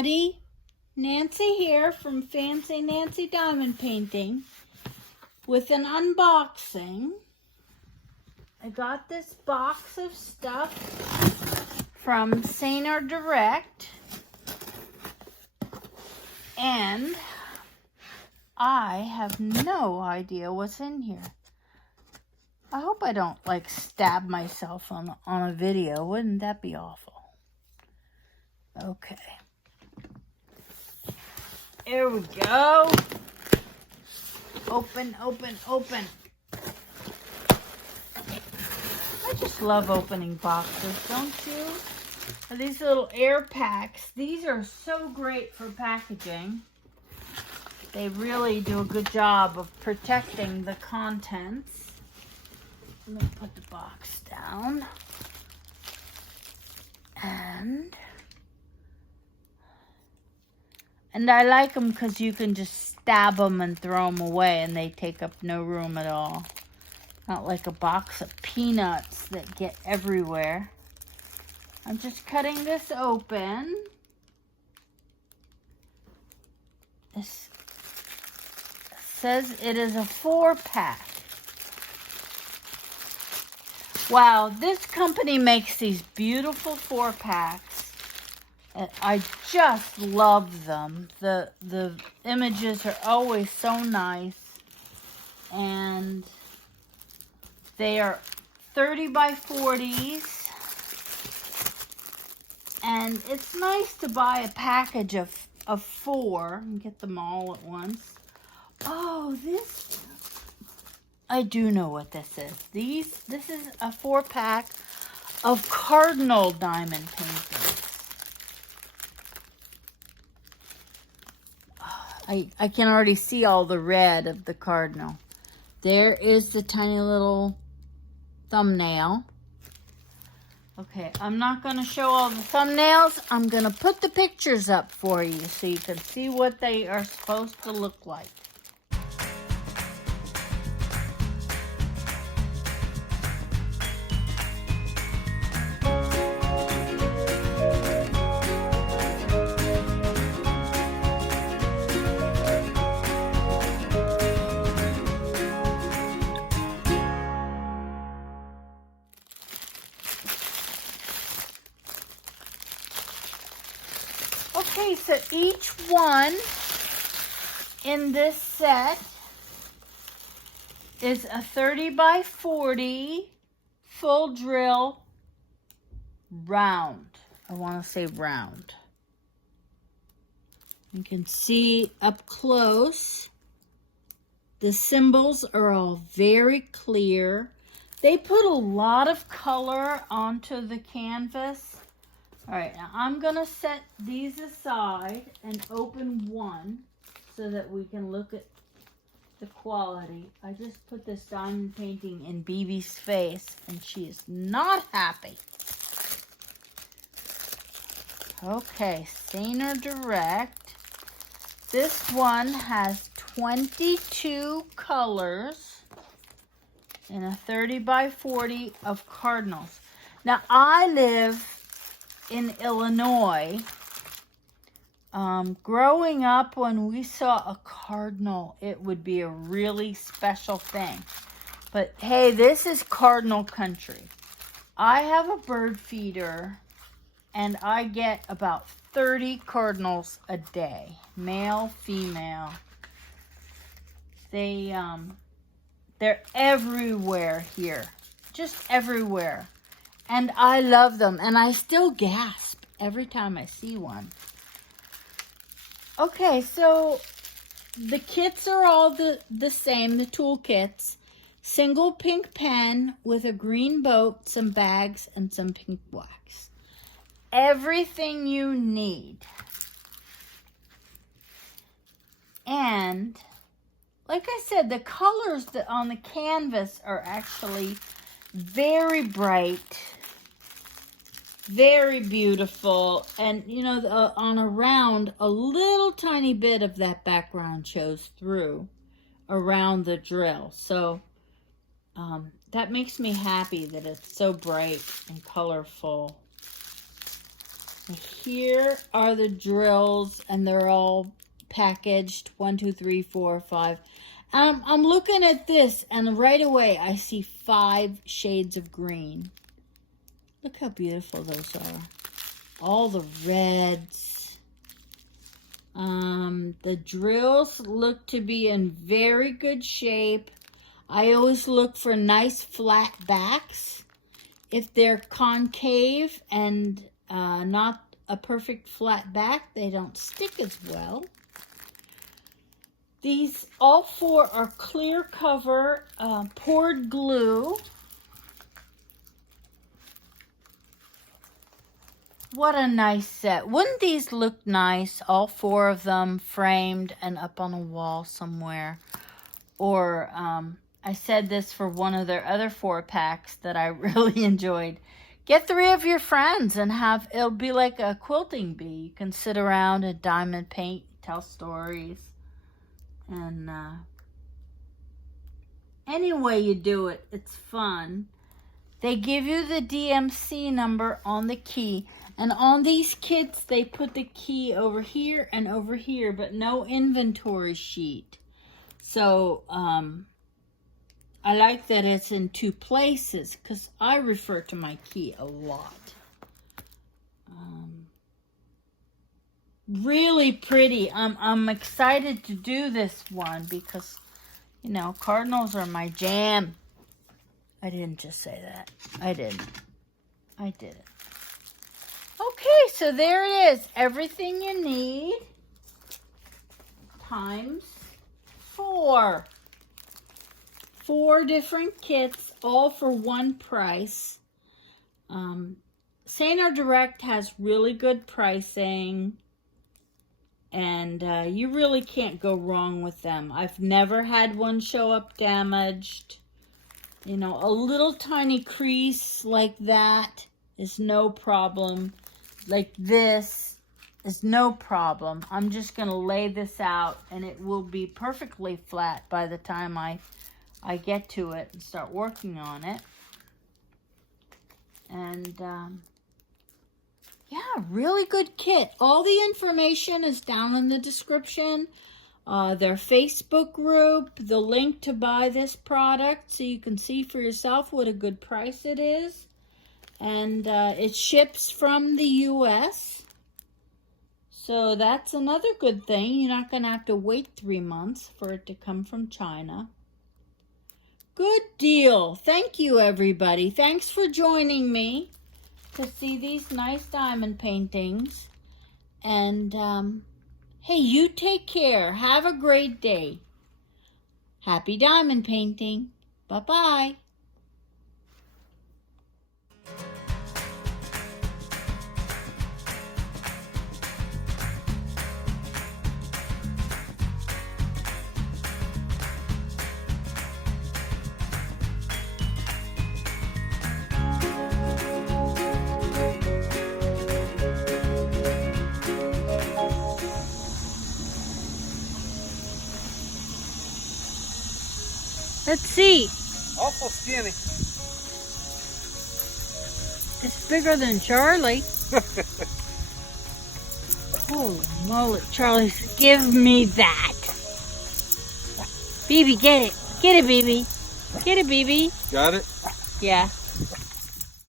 everybody, Nancy here from Fancy Nancy Diamond Painting with an unboxing. I got this box of stuff from SanerDirect and I have no idea what's in here. I hope I don't stab myself on a video. Wouldn't that be awful? Okay. Here we go. Open, open, open. I just love opening boxes, don't you? These little air packs. These are so great for packaging. They really do a good job of protecting the contents. Let me put the box down. And I like them because you can just stab them and throw them away and they take up no room at all. Not like a box of peanuts that get everywhere. I'm just cutting this open. This says it is a 4-pack. Wow, this company makes these beautiful 4-packs. I just love them. The images are always so nice. And they are 30 by 40s. And it's nice to buy a package of 4 and get them all at once. Oh, this, I do know what this is. This is a 4-pack of Cardinal diamond paintings. I can already see all the red of the Cardinal. There is the tiny little thumbnail. Okay, I'm not going to show all the thumbnails. I'm going to put the pictures up for you so you can see what they are supposed to look like. Okay, so each one in this set is a 30 by 40 full drill round. I want to say round. You can see up close, the symbols are all very clear. They put a lot of color onto the canvas. All right, now I'm going to set these aside and open one so that we can look at the quality. I just put this diamond painting in BB's face and she is not happy. Okay, SanerDirect. This one has 22 colors in a 30 by 40 of Cardinals. Now, I live in Illinois. Growing up, when we saw a Cardinal, it would be a really special thing. But hey, this is Cardinal country. I have a bird feeder and I get about 30 Cardinals a day, male, female. They're everywhere here, just everywhere. And I love them, and I still gasp every time I see one. Okay, so the kits are all the same, the tool kits. Single pink pen with a green boat, some bags, and some pink wax. Everything you need. And like I said, the colors on the canvas are actually very bright. Very beautiful, and you know, on a round, a little tiny bit of that background shows through around the drill. So that makes me happy that it's so bright and colorful. Here are the drills, and they're all packaged. 1, 2, 3, 4, 5. I'm looking at this, and right away I see 5 shades of green. Look how beautiful those are. All the reds. The drills look to be in very good shape. I always look for nice flat backs. If they're concave and not a perfect flat back, they don't stick as well. These, all 4 are clear cover poured glue. What a nice set. Wouldn't these look nice? All 4 of them framed and up on a wall somewhere. Or I said this for one of their other 4 packs that I really enjoyed. Get 3 of your friends and it'll be like a quilting bee. You can sit around and diamond paint, tell stories. And any way you do it, it's fun. They give you the DMC number on the key. And on these kits, they put the key over here and over here, but no inventory sheet. So, I like that it's in 2 places because I refer to my key a lot. Really pretty. I'm excited to do this one because, you know, Cardinals are my jam. I didn't just say that. I didn't. I did it. Okay, so there it is. Everything you need times 4. 4 different kits, all for one price. SanerDirect has really good pricing, and you really can't go wrong with them. I've never had one show up damaged. You know, a little tiny crease like that is no problem. Like this is no problem. I'm just going to lay this out, and it will be perfectly flat by the time I get to it and start working on it. And, yeah, really good kit. All the information is down in the description. Their Facebook group, the link to buy this product so you can see for yourself what a good price it is. And it ships from the U.S. So that's another good thing. You're not going to have to wait 3 months for it to come from China. Good deal. Thank you, everybody. Thanks for joining me to see these nice diamond paintings. And, hey, you take care. Have a great day. Happy diamond painting. Bye-bye. Let's see. Awful skinny. It's bigger than Charlie. Holy moly, Charlie, give me that. BB, get it. Get it, BB. Get it, BB. Got it? Yeah.